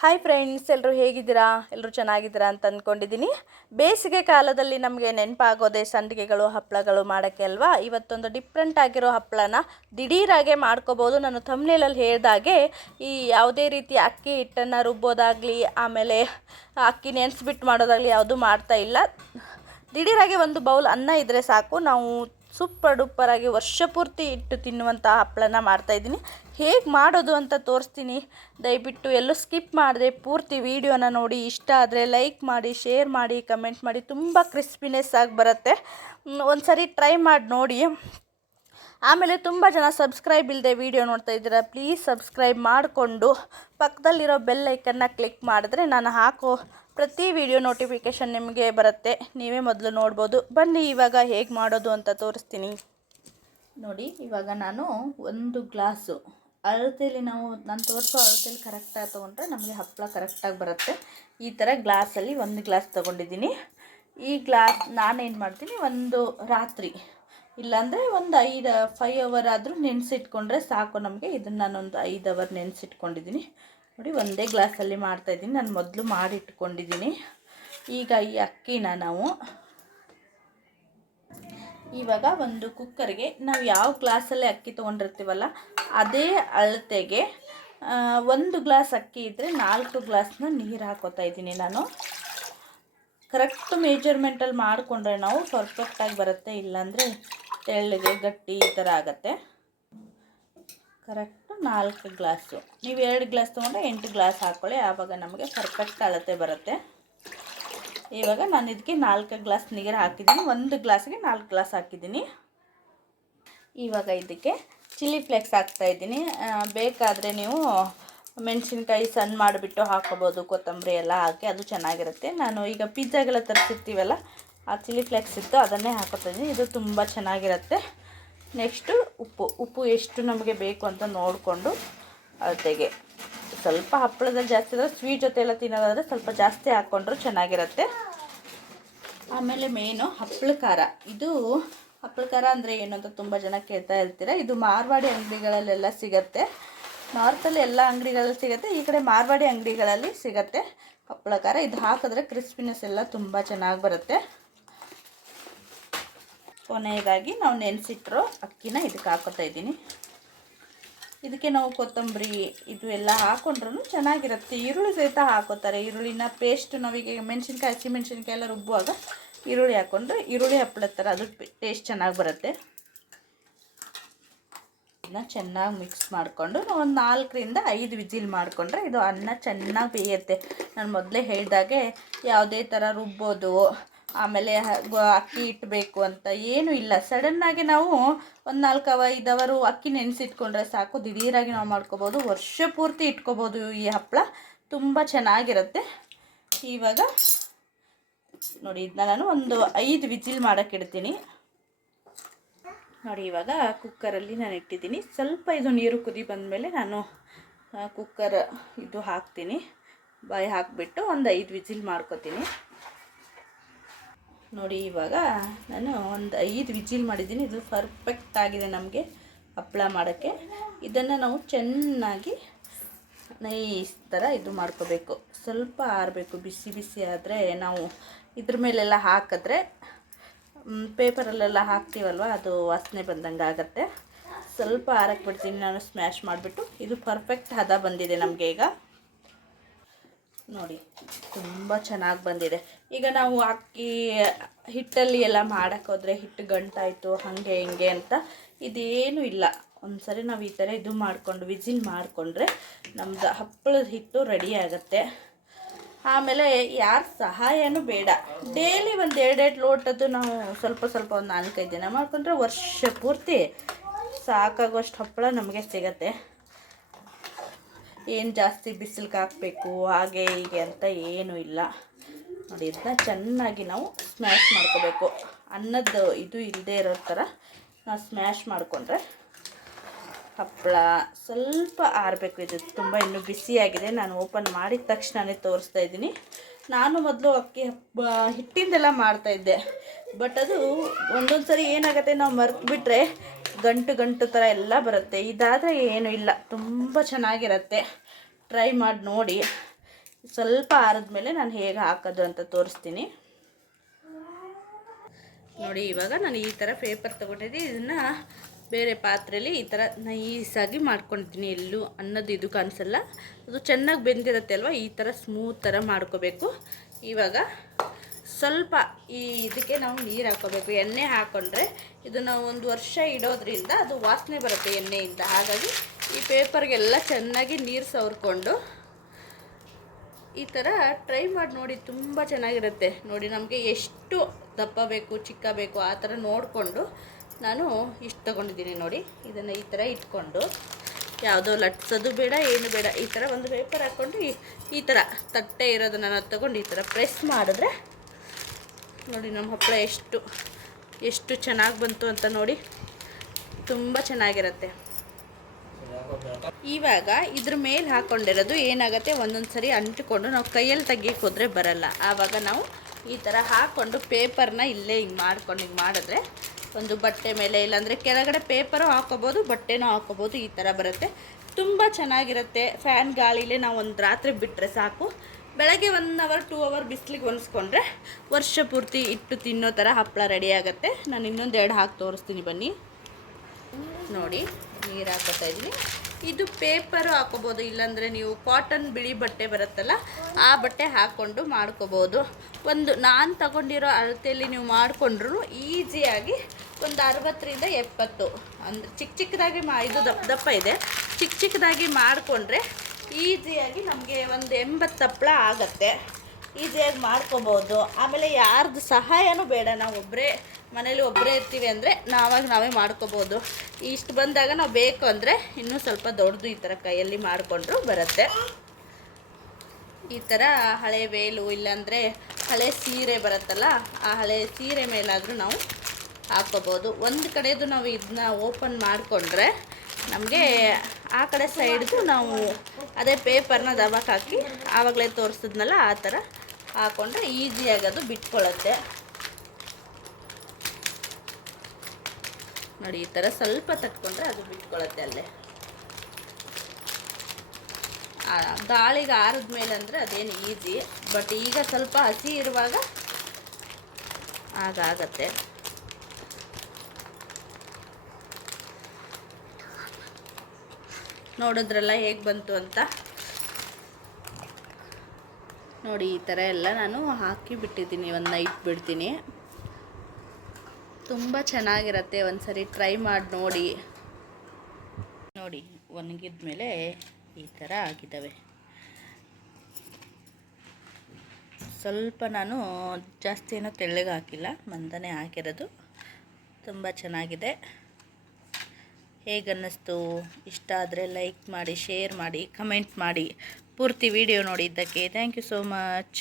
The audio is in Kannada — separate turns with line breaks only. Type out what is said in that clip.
ಹಾಯ್ ಫ್ರೆಂಡ್ಸ್ ಎಲ್ಲರೂ ಹೇಗಿದ್ದೀರಾ? ಎಲ್ಲರೂ ಚೆನ್ನಾಗಿದ್ದೀರಾ ಅಂತ ಅಂದ್ಕೊಂಡಿದ್ದೀನಿ. ಬೇಸಿಗೆ ಕಾಲದಲ್ಲಿ ನಮಗೆ ನೆನಪಾಗೋದೇ ಸಂಡಿಗೆಗಳು, ಹಪ್ಪಳಗಳು ಮಾಡೋಕ್ಕೆ ಅಲ್ವಾ? ಇವತ್ತೊಂದು ಡಿಫ್ರೆಂಟ್ ಆಗಿರೋ ಹಪ್ಪಳನ ದಿಢೀರಾಗೆ ಮಾಡ್ಕೋಬೋದು. ನಾನು ತಮ್ನೇಲಲ್ಲಿ ಹೇಳಿದಾಗೆ ಈ ಯಾವುದೇ ರೀತಿ ಅಕ್ಕಿ ಹಿಟ್ಟನ್ನು ರುಬ್ಬೋದಾಗಲಿ, ಆಮೇಲೆ ಅಕ್ಕಿ ನೆನೆಸ್ಬಿಟ್ಟು ಮಾಡೋದಾಗಲಿ ಯಾವುದೂ ಮಾಡ್ತಾ ಇಲ್ಲ. ದಿಢೀರಾಗೆ ಒಂದು ಬೌಲ್ ಅನ್ನ ಇದ್ದರೆ ಸಾಕು. ನಾವು ಸೂಪರ್ ಡೂಪರಾಗಿ ವರ್ಷ ಪೂರ್ತಿ ಇಟ್ಟು ತಿನ್ನುವಂಥ ಹಪ್ಪಳನ ಮಾಡ್ತಾಯಿದ್ದೀನಿ ಹೇಗೆ ಮಾಡೋದು ಅಂತ ತೋರಿಸ್ತೀನಿ. ದಯವಿಟ್ಟು ಎಲ್ಲೂ ಸ್ಕಿಪ್ ಮಾಡಿದೆ ಪೂರ್ತಿ ವೀಡಿಯೋನ ನೋಡಿ. ಇಷ್ಟ ಆದರೆ ಲೈಕ್ ಮಾಡಿ, ಶೇರ್ ಮಾಡಿ, ಕಮೆಂಟ್ ಮಾಡಿ. ತುಂಬ ಕ್ರಿಸ್ಪಿನೆಸ್ ಆಗಿ ಬರುತ್ತೆ. ಒಂದು ಸರಿ ಟ್ರೈ ಮಾಡಿ ನೋಡಿ. ಆಮೇಲೆ ತುಂಬ ಜನ ಸಬ್ಸ್ಕ್ರೈಬ್ ಇಲ್ಲದೆ ವೀಡಿಯೋ ನೋಡ್ತಾ ಇದ್ದೀರಾ, ಪ್ಲೀಸ್ ಸಬ್ಸ್ಕ್ರೈಬ್ ಮಾಡಿಕೊಂಡು ಪಕ್ಕದಲ್ಲಿರೋ ಬೆಲ್ ಐಕನ್ನ ಕ್ಲಿಕ್ ಮಾಡಿದ್ರೆ ನಾನು ಹಾಕೋ ಪ್ರತಿ ವಿಡಿಯೋ ನೋಟಿಫಿಕೇಷನ್ ನಿಮಗೆ ಬರುತ್ತೆ. ನೀವೇ ಮೊದಲು ನೋಡ್ಬೋದು. ಬನ್ನಿ, ಇವಾಗ ಹೇಗೆ ಮಾಡೋದು ಅಂತ ತೋರಿಸ್ತೀನಿ. ನೋಡಿ, ಇವಾಗ ನಾನು ಒಂದು ಗ್ಲಾಸು ಅಳತೆಯಲ್ಲಿ ನಾವು ನಾನು ತೋರಿಸೋ ಅಳತೆಯಲ್ಲಿ ಕರೆಕ್ಟಾಗಿ ತೊಗೊಂಡ್ರೆ ನಮಗೆ ಹಪ್ಪಳ ಕರೆಕ್ಟಾಗಿ ಬರುತ್ತೆ. ಈ ಥರ ಗ್ಲಾಸಲ್ಲಿ ಒಂದು ಗ್ಲಾಸ್ ತೊಗೊಂಡಿದ್ದೀನಿ. ಈ ಗ್ಲಾಸ್ ನಾನೇನು ಮಾಡ್ತೀನಿ, ಒಂದು ರಾತ್ರಿ, ಇಲ್ಲಾಂದರೆ ಒಂದು ಐದು ಫೈವ್ ಅವರ್ ಆದರೂ ನೆನೆಸಿಟ್ಕೊಂಡ್ರೆ ಸಾಕು ನಮಗೆ. ಇದನ್ನು ನಾನೊಂದು ಐದು ಅವರ್ ನೆನೆಸಿಟ್ಕೊಂಡಿದ್ದೀನಿ. ನೋಡಿ, ಒಂದೇ ಗ್ಲಾಸಲ್ಲಿ ಮಾಡ್ತಾಯಿದ್ದೀನಿ ನಾನು ಮೊದಲು ಮಾಡಿಟ್ಕೊಂಡಿದ್ದೀನಿ. ಈಗ ಈ ಅಕ್ಕಿನ ನಾವು ಇವಾಗ ಒಂದು ಕುಕ್ಕರ್ಗೆ ನಾವು ಯಾವ ಗ್ಲಾಸಲ್ಲೇ ಅಕ್ಕಿ ತೊಗೊಂಡಿರ್ತೀವಲ್ಲ ಅದೇ ಅಳತೆಗೆ ಒಂದು ಗ್ಲಾಸ್ ಅಕ್ಕಿ ಇದ್ದರೆ ನಾಲ್ಕು ಗ್ಲಾಸ್ನ ನೀರು ಹಾಕೋತಾ ಇದ್ದೀನಿ ನಾನು. ಕರೆಕ್ಟ್ ಮೇಜರ್ಮೆಂಟಲ್ಲಿ ಮಾಡಿಕೊಂಡ್ರೆ ನಾವು ಪರ್ಫೆಕ್ಟಾಗಿ ಬರುತ್ತೆ, ಇಲ್ಲಾಂದರೆ ತೆಳ್ಳಗೆ, ಗಟ್ಟಿ ಈ ಥರ ಆಗುತ್ತೆ. ಕರೆಕ್ಟ್ ನಾಲ್ಕು ಗ್ಲಾಸು. ನೀವು ಎರಡು ಗ್ಲಾಸ್ ತೊಗೊಂಡ್ರೆ ಎಂಟು ಗ್ಲಾಸ್ ಹಾಕ್ಕೊಳ್ಳಿ ಆವಾಗ ನಮಗೆ ಪರ್ಫೆಕ್ಟ್ ಅಳತೆ ಬರುತ್ತೆ. ಇವಾಗ ನಾನು ಇದಕ್ಕೆ ನಾಲ್ಕು ಗ್ಲಾಸ್ ನೀರು ಹಾಕಿದ್ದೀನಿ, ಒಂದು ಗ್ಲಾಸ್ಗೆ ನಾಲ್ಕು ಗ್ಲಾಸ್ ಹಾಕಿದ್ದೀನಿ. ಇವಾಗ ಇದಕ್ಕೆ ಚಿಲ್ಲಿ ಫ್ಲೇಕ್ಸ್ ಹಾಕ್ತಾಯಿದ್ದೀನಿ ಬೇಕಾದರೆ ನೀವು ಮೆಣಸಿನ್ಕಾಯಿ ಸಣ್ಣ ಮಾಡಿಬಿಟ್ಟು ಹಾಕೋಬೋದು ಕೊತ್ತಂಬರಿ ಎಲ್ಲ ಹಾಕಿ, ಅದು ಚೆನ್ನಾಗಿರುತ್ತೆ. ನಾನು ಈಗ ಪಿಜ್ಜಾಗೆಲ್ಲ ತರಿಸಿರ್ತೀವಲ್ಲ, ಆ ಚಿಲ್ಲಿ ಫ್ಲೇಕ್ಸ್ ಇತ್ತು, ಅದನ್ನೇ ಹಾಕೋತಾ ಇದ್ದೀನಿ. ಇದು ತುಂಬ ಚೆನ್ನಾಗಿರುತ್ತೆ. ನೆಕ್ಸ್ಟು ಉಪ್ಪು. ಉಪ್ಪು ಎಷ್ಟು ನಮಗೆ ಬೇಕು ಅಂತ ನೋಡಿಕೊಂಡು ಅಳತೆಗೆ ಸ್ವಲ್ಪ ಹಪ್ಪಳದಲ್ಲಿ ಜಾಸ್ತಿ ಆದರೆ ಸ್ವೀಟ್ ಜೊತೆ ಎಲ್ಲ ತಿನ್ನೋದಾದರೆ ಸ್ವಲ್ಪ ಜಾಸ್ತಿ ಹಾಕ್ಕೊಂಡ್ರೂ ಚೆನ್ನಾಗಿರುತ್ತೆ. ಆಮೇಲೆ ಮೇನು ಹಪ್ಪಳ ಖಾರ. ಇದು ಹಪ್ಪಳ ಖಾರ ಅಂದರೆ ಏನು ಅಂತ ತುಂಬ ಜನ ಕೇಳ್ತಾ ಇರ್ತೀರ. ಇದು ಮಾರ್ವಾಡಿ ಅಂಗಡಿಗಳಲ್ಲೆಲ್ಲ ಸಿಗತ್ತೆ. ನಾರ್ತಲ್ಲಿ ಎಲ್ಲ ಅಂಗಡಿಗಳಲ್ಲಿ ಸಿಗುತ್ತೆ. ಈ ಕಡೆ ಮಾರ್ವಾಡಿ ಅಂಗಡಿಗಳಲ್ಲಿ ಸಿಗತ್ತೆ ಹಪ್ಪಳ ಇದು ಹಾಕಿದ್ರೆ ಕ್ರಿಸ್ಪಿನೆಸ್ ಎಲ್ಲ ತುಂಬ ಚೆನ್ನಾಗಿ ಬರುತ್ತೆ. ಕೊನೆಯದಾಗಿ ನಾವು ನೆನೆಸಿಟ್ಟಿರೋ ಅಕ್ಕಿನ ಇದಕ್ಕೆ ಹಾಕೋತಾ ಇದ್ದೀನಿ. ಇದಕ್ಕೆ ನಾವು ಕೊತ್ತಂಬರಿ, ಇದು ಎಲ್ಲ ಹಾಕೊಂಡ್ರೂ ಚೆನ್ನಾಗಿರುತ್ತೆ. ಈರುಳ್ಳಿ ಸಹಿತ ಹಾಕೋತಾರೆ. ಈರುಳ್ಳಿನ ಪೇಸ್ಟ್ ನಾವೀಗ ಮೆಣಸಿನ್ಕಾಯಿ, ಹಸಿ ಮೆಣಸಿನ್ಕಾಯಿ ಎಲ್ಲ ರುಬ್ಬುವಾಗ ಈರುಳ್ಳಿ ಹಾಕೊಂಡ್ರೆ ಈರುಳ್ಳಿ ಹಪ್ಪಳದ ಥರ ಅದು ಟೇಸ್ಟ್ ಚೆನ್ನಾಗಿ ಬರುತ್ತೆ. ಇದನ್ನ ಚೆನ್ನಾಗಿ ಮಿಕ್ಸ್ ಮಾಡಿಕೊಂಡು ಒಂದು ನಾಲ್ಕರಿಂದ ಐದು ವಿಜಿಲ್ ಮಾಡಿಕೊಂಡ್ರೆ ಇದು ಅನ್ನ ಚೆನ್ನಾಗಿ ಬೇಯುತ್ತೆ. ನಾನು ಮೊದಲೇ ಹೇಳಿದಾಗೆ ಯಾವುದೇ ಥರ ರುಬ್ಬೋದು, ಆಮೇಲೆ ಅಕ್ಕಿ ಇಟ್ಟಬೇಕು ಅಂತ ಏನೂ ಇಲ್ಲ. ಸಡನ್ನಾಗಿ ನಾವು ಒಂದು ನಾಲ್ಕು ಅವ, ಐದು ಅವರು ಅಕ್ಕಿ ನೆನೆಸಿಟ್ಕೊಂಡ್ರೆ ಸಾಕು. ದಿಢೀರಾಗಿ ನಾವು ಮಾಡ್ಕೋಬೋದು. ವರ್ಷ ಪೂರ್ತಿ ಇಟ್ಕೋಬೋದು ಈ ಹಪ್ಪಳ. ತುಂಬ ಚೆನ್ನಾಗಿರುತ್ತೆ. ಇವಾಗ ನೋಡಿ ಇದನ್ನ ನಾನು ಒಂದು ಐದು ವಿಜಿಲ್ ಮಾಡೋಕ್ಕೆ ಇಡ್ತೀನಿ. ನೋಡಿ, ಇವಾಗ ಕುಕ್ಕರಲ್ಲಿ ನಾನು ಇಟ್ಟಿದ್ದೀನಿ. ಸ್ವಲ್ಪ ಇದು ನೀರು ಕುದಿ ಬಂದಮೇಲೆ ನಾನು ಕುಕ್ಕರ್ ಇದು ಹಾಕ್ತೀನಿ. ಬಾಯಿ ಹಾಕಿಬಿಟ್ಟು ಒಂದು ಐದು ವಿಜಿಲ್ ಮಾಡ್ಕೊತೀನಿ. ನೋಡಿ, ಇವಾಗ ನಾನು ಒಂದು ಐದು ವಿಜಿಲ್ ಮಾಡಿದ್ದೀನಿ. ಇದು ಪರ್ಫೆಕ್ಟ್ ಆಗಿದೆ ನಮಗೆ ಹಪ್ಪಳ ಮಾಡೋಕ್ಕೆ. ಇದನ್ನು ನಾವು ಚೆನ್ನಾಗಿ ನೈಸ್ ಥರ ಇದು ಮಾಡ್ಕೋಬೇಕು. ಸ್ವಲ್ಪ ಆರಬೇಕು. ಬಿಸಿ ಬಿಸಿ ಆದರೆ ನಾವು ಇದ್ರ ಮೇಲೆಲ್ಲ ಹಾಕಿದ್ರೆ ಪೇಪರಲ್ಲೆಲ್ಲ ಹಾಕ್ತೀವಲ್ವ, ಅದು ವಾಸನೆ ಬಂದಂಗೆ ಆಗುತ್ತೆ. ಸ್ವಲ್ಪ ಆರಕ್ಕೆ ಬಿಡ್ತೀನಿ ನಾನು ಸ್ಮ್ಯಾಶ್ ಮಾಡಿಬಿಟ್ಟು. ಇದು ಪರ್ಫೆಕ್ಟ್ ಹದ ಬಂದಿದೆ ನಮಗೆ ಈಗ. ನೋಡಿ, ತುಂಬ ಚೆನ್ನಾಗಿ ಬಂದಿದೆ. ಈಗ ನಾವು ಅಕ್ಕಿ ಹಿಟ್ಟಲ್ಲಿ ಎಲ್ಲ ಮಾಡೋಕ್ಕೋದ್ರೆ ಹಿಟ್ಟು ಗಂಟಾಯಿತು, ಹಾಗೆ ಹಿಂಗೆ ಅಂತ ಇದೇನು ಇಲ್ಲ. ಒಂದ್ಸರಿ ನಾವು ಈ ಥರ ಇದು ಮಾಡಿಕೊಂಡು, ವಿಜಿಲ್ ಮಾಡಿಕೊಂಡ್ರೆ ನಮ್ದು ಹಪ್ಪಳದ ಹಿಟ್ಟು ರೆಡಿ ಆಗುತ್ತೆ. ಆಮೇಲೆ ಯಾರ ಸಹಾಯನೂ ಬೇಡ. ಡೈಲಿ ಒಂದು ಎರಡೆರಡು ಲೋಟದ್ದು ನಾವು ಸ್ವಲ್ಪ ಸ್ವಲ್ಪ ಒಂದು ನಾಲ್ಕೈದು ದಿನ ಮಾಡ್ಕೊಂಡ್ರೆ ವರ್ಷ ಪೂರ್ತಿ ಸಾಕಾಗುವಷ್ಟು ಹಪ್ಪಳ ನಮಗೆ ಸಿಗತ್ತೆ. ಏನು ಜಾಸ್ತಿ ಬಿಸಿಲಿಗೆ ಹಾಕಬೇಕು, ಹಾಗೆ ಹೀಗೆ ಅಂತ ಏನೂ ಇಲ್ಲ. ನೋಡಿ ಇದನ್ನ ಚೆನ್ನಾಗಿ ನಾವು ಸ್ಮ್ಯಾಶ್ ಮಾಡ್ಕೋಬೇಕು. ಅನ್ನದ್ದು ಇದು ಇಲ್ಲದೆ ಇರೋ ಥರ ನಾವು ಸ್ಮ್ಯಾಶ್ ಮಾಡಿಕೊಂಡ್ರೆ ಹಪ್ಪಳ ಸ್ವಲ್ಪ ಆರಬೇಕು. ಇದು ತುಂಬ ಇನ್ನೂ ಬಿಸಿಯಾಗಿದೆ ನಾನು ಓಪನ್ ಮಾಡಿದ ತಕ್ಷಣವೇ ತೋರಿಸ್ತಾ ಇದ್ದೀನಿ. ನಾನು ಮೊದಲು ಅಕ್ಕಿ ಹಬ್ಬ ಹಿಟ್ಟಿಂದೆಲ್ಲ ಮಾಡ್ತಾಯಿದ್ದೆ ಬಟ್ ಅದು ಒಂದೊಂದು ಸರಿ ಏನಾಗುತ್ತೆ ನಾವು ಮರ್ತು ಬಿಟ್ಟರೆ ಗಂಟು ಗಂಟು ಥರ ಎಲ್ಲ ಬರುತ್ತೆ. ಇದಾದರೆ ಏನೂ ಇಲ್ಲ. ತುಂಬ ಚೆನ್ನಾಗಿರುತ್ತೆ. ಟ್ರೈ ಮಾಡಿ ನೋಡಿ. ಸ್ವಲ್ಪ ಆರಿದ್ಮೇಲೆ ನಾನು ಹೇಗೆ ಹಾಕೋದು ಅಂತ ತೋರಿಸ್ತೀನಿ. ನೋಡಿ, ಇವಾಗ ನಾನು ಈ ಥರ ಪೇಪರ್ ತೊಗೊಂಡಿದ್ದೆ. ಇದನ್ನು ಬೇರೆ ಪಾತ್ರೆಯಲ್ಲಿ ಈ ಥರ ನೈಸಾಗಿ ಮಾಡ್ಕೊಳ್ತೀನಿ ಎಲ್ಲೂ ಅನ್ನೋದು ಇದು ಕಾಣಿಸಲ್ಲ. ಅದು ಚೆನ್ನಾಗಿ ಬೆಂದಿರುತ್ತೆ ಅಲ್ವಾ? ಈ ಥರ ಸ್ಮೂತ್ ಥರ ಮಾಡ್ಕೋಬೇಕು. ಇವಾಗ ಸ್ವಲ್ಪ ಈ ಇದಕ್ಕೆ ನಾವು ನೀರು ಹಾಕೋಬೇಕು. ಎಣ್ಣೆ ಹಾಕ್ಕೊಂಡ್ರೆ ಇದು ನಾವು ಒಂದು ವರ್ಷ ಇಡೋದ್ರಿಂದ ಅದು ವಾಸನೆ ಬರುತ್ತೆ ಎಣ್ಣೆಯಿಂದ. ಹಾಗಾಗಿ ಈ ಪೇಪರ್ಗೆಲ್ಲ ಚೆನ್ನಾಗಿ ನೀರು ಸವರ್ಕೊಂಡು ಈ ಥರ ಟ್ರೈ ಮಾಡಿ ನೋಡಿ, ತುಂಬ ಚೆನ್ನಾಗಿರುತ್ತೆ. ನೋಡಿ, ನಮಗೆ ಎಷ್ಟು ದಪ್ಪ ಬೇಕು, ಚಿಕ್ಕ ಬೇಕು, ಆ ಥರ ನೋಡಿಕೊಂಡು ನಾನು ಇಷ್ಟು ತೊಗೊಂಡಿದ್ದೀನಿ ನೋಡಿ. ಇದನ್ನು ಈ ಥರ ಇಟ್ಕೊಂಡು ಯಾವುದೋ ಲಟ್ಸೋದು ಬೇಡ, ಏನು ಬೇಡ, ಈ ಥರ ಒಂದು ಪೇಪರ್ ಹಾಕ್ಕೊಂಡು ಈ- ಥರ ತಟ್ಟೆ ಇರೋದನ್ನು ನಾನು ತೊಗೊಂಡು ಈ ಥರ ಪ್ರೆಸ್ ಮಾಡಿದ್ರೆ ನೋಡಿ ನಮ್ಮ ಹಪ್ಪಳ ಎಷ್ಟು ಎಷ್ಟು ಚೆನ್ನಾಗಿ ಬಂತು ಅಂತ ನೋಡಿ ತುಂಬ ಚೆನ್ನಾಗಿರುತ್ತೆ. ಇವಾಗ ಇದ್ರ ಮೇಲೆ ಹಾಕ್ಕೊಂಡಿರೋದು ಏನಾಗುತ್ತೆ? ಒಂದೊಂದು ಸರಿ ಅಂಟಿಕೊಂಡು ನಾವು ಕೈಯಲ್ಲಿ ತೆಗಿಯಕ್ಕೆ ಹೋದರೆ ಬರಲ್ಲ. ಆವಾಗ ನಾವು ಈ ಥರ ಹಾಕ್ಕೊಂಡು ಪೇಪರ್ನ ಇಲ್ಲೇ ಹಿಂಗೆ ಮಾಡ್ಕೊಂಡು ಹಿಂಗೆ ಮಾಡಿದ್ರೆ ಒಂದು ಬಟ್ಟೆ ಮೇಲೆ, ಇಲ್ಲಾಂದರೆ ಕೆಳಗಡೆ ಪೇಪರು ಹಾಕೋಬೋದು, ಬಟ್ಟೆನೂ ಹಾಕೋಬೋದು, ಈ ಥರ ಬರುತ್ತೆ. ತುಂಬ ಚೆನ್ನಾಗಿರುತ್ತೆ. ಫ್ಯಾನ್ ಗಾಳಿಲೇ ನಾವು ಒಂದು ರಾತ್ರಿ ಬಿಟ್ಟರೆ ಸಾಕು. ಬೆಳಗ್ಗೆ ಒನ್ ಅವರ್ ಟೂ ಅವರ್ ಬಿಸಿಲಿಗೆ ಒಣಸ್ಕೊಂಡ್ರೆ ವರ್ಷ ಪೂರ್ತಿ ಇಟ್ಟು ತಿನ್ನೋ ಥರ ಹಪ್ಪಳ ರೆಡಿ ಆಗುತ್ತೆ. ನಾನು ಇನ್ನೊಂದು ಎರಡು ಹಾಕಿ ತೋರಿಸ್ತೀನಿ ಬನ್ನಿ. ನೋಡಿ, ನೀರು ಹಾಕೋತಾ ಇದ್ದೀನಿ. ಇದು ಪೇಪರು ಹಾಕೋಬೋದು, ಇಲ್ಲಾಂದರೆ ನೀವು ಕಾಟನ್ ಬಿಳಿ ಬಟ್ಟೆ ಬರುತ್ತಲ್ಲ, ಆ ಬಟ್ಟೆ ಹಾಕ್ಕೊಂಡು ಮಾಡ್ಕೋಬೋದು. ಒಂದು ನಾನು ತಗೊಂಡಿರೋ ಅಳತೆಯಲ್ಲಿ ನೀವು ಮಾಡಿಕೊಂಡ್ರೂ ಈಸಿಯಾಗಿ ಒಂದು ಅರವತ್ತರಿಂದ ಎಪ್ಪತ್ತು. ಅಂದರೆ ಚಿಕ್ಕ ಚಿಕ್ಕದಾಗಿ ಮಾ, ಇದು ದಪ್ಪ ದಪ್ಪ ಇದೆ. ಚಿಕ್ಕ ಚಿಕ್ಕದಾಗಿ ಮಾಡಿಕೊಂಡ್ರೆ ಈಸಿಯಾಗಿ ನಮಗೆ ಒಂದು ಎಂಬತ್ತು ತಪ್ಪಳ ಆಗತ್ತೆ. ಈಸಿಯಾಗಿ ಮಾಡ್ಕೋಬೋದು. ಆಮೇಲೆ ಯಾರ್ದು ಸಹಾಯನೂ ಬೇಡ ನಾವು ಒಬ್ಬರೇ ಮನೇಲಿ ಒಬ್ಬರೇ ಇರ್ತೀವಿ ಅಂದರೆ ನಾವಾಗ ನಾವೇ ಮಾಡ್ಕೋಬೋದು. ಇಷ್ಟು ಬಂದಾಗ ನಾವು ಬೇಕು ಅಂದರೆ ಇನ್ನೂ ಸ್ವಲ್ಪ ದೊಡ್ಡದು ಈ ಥರ ಕೈಯಲ್ಲಿ ಮಾಡಿಕೊಂಡ್ರು ಬರುತ್ತೆ. ಈ ಥರ ಹಳೆ ವೇಲು ಇಲ್ಲಾಂದರೆ ಹಳೆ ಸೀರೆ ಬರುತ್ತಲ್ಲ, ಆ ಹಳೆ ಸೀರೆ ಮೇಲಾದರೂ ನಾವು ಹಾಕೋಬೋದು. ಒಂದು ಕಡೆದು ನಾವು ಇದನ್ನ ಓಪನ್ ಮಾಡಿಕೊಂಡ್ರೆ ನಮಗೆ ಆ ಕಡೆ ಸೈಡ್ದು ನಾವು ಅದೇ ಪೇಪರ್ನ ದಬಾಕ್ ಹಾಕಿ ಆವಾಗಲೇ ತೋರಿಸಿದ್ನಲ್ಲ, ಆ ಥರ ಹಾಕ್ಕೊಂಡ್ರೆ ಈಸಿಯಾಗಿ ಅದು ಬಿಟ್ಕೊಳ್ಳುತ್ತೆ ನೋಡಿ, ಈ ಥರ ಸ್ವಲ್ಪ ತಟ್ಕೊಂಡ್ರೆ ಅದು ಬಿಟ್ಕೊಳತ್ತೆ ಅಲ್ಲೇ. ಗಾಳಿಗೆ ಆರಿದ ಮೇಲೆ ಅಂದರೆ ಅದೇನು ಈಸಿ ಬಟ್ ಈಗ ಸ್ವಲ್ಪ ಹಸಿ ಇರುವಾಗ ಆಗಾಗತ್ತೆ ನೋಡಿದ್ರಲ್ಲ ಹೇಗೆ ಬಂತು ಅಂತ? ನೋಡಿ, ಈ ಥರ ಎಲ್ಲ ನಾನು ಹಾಕಿ ಬಿಟ್ಟಿದ್ದೀನಿ, ಒಂದು ನೈಟ್ ಬಿಡ್ತೀನಿ. ತುಂಬ ಚೆನ್ನಾಗಿರತ್ತೆ ಒಂದು ಸರಿ ಟ್ರೈ ಮಾಡಿ ನೋಡಿ. ನೋಡಿ ಒಣಗಿದ ಮೇಲೆ ಈ ಥರ ಆಗಿದ್ದಾವೆ. ಸ್ವಲ್ಪ ನಾನು ಜಾಸ್ತಿ ಏನೋ ತೆಳ್ಳಗೆ ಹಾಕಿಲ್ಲ, ಮಂದನೆ ಹಾಕಿರೋದು. ತುಂಬ ಚೆನ್ನಾಗಿದೆ. ಹೇಗನ್ನಿಸ್ತು? ಇಷ್ಟ ಆದರೆ ಲೈಕ್ ಮಾಡಿ, ಶೇರ್ ಮಾಡಿ, ಕಮೆಂಟ್ ಮಾಡಿ. ಪೂರ್ತಿ ವಿಡಿಯೋ ನೋಡಿದ್ದಕ್ಕೆ ಥ್ಯಾಂಕ್ ಯು ಸೋ ಮಚ್.